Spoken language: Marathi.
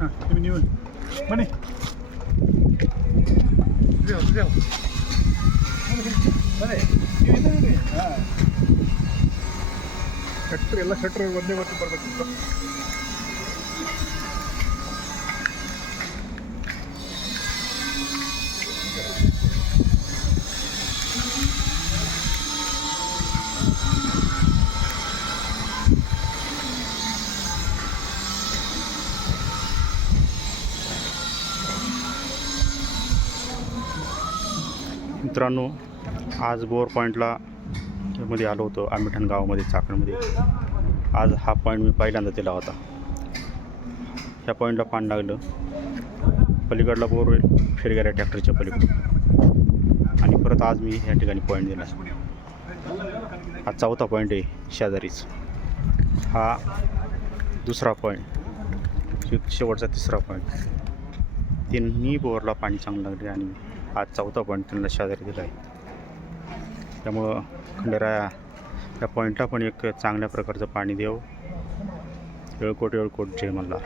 हां तुम्ही निवड म्हणे ಶಟ್ರ್ ಎಲ್ಲ ಶಟ್ರ್ ಒಂದೇ ಹೊತ್ತು ಬರಬೇಕಿತ್ತು. मित्रांनो, आज बोर पॉईंटला मध्ये आलो होतो आंबेठाण गावामध्ये चाकणमध्ये. आज हा पॉईंट मी पहिल्यांदा दिला होता. ह्या पॉईंटला पाणी लागलं. पलीकडला बोर फेर गेला ट्रॅक्टरच्या पलीकडे आणि परत आज मी ह्या ठिकाणी पॉईंट दिला. हा चौथा पॉईंट आहे शेजारीच. हा दुसरा पॉईंट, शेवटचा तिसरा पॉईंट. तिन्ही बोरला पाणी चांगलं लागले आणि आज चौथा पॉईंट त्यांना शेजारी दिला आहे. त्यामुळं खंडेराया या पॉईंटला पण एक चांगल्या प्रकारचं पाणी देव. येळकोट येळकोट जय मल्हार.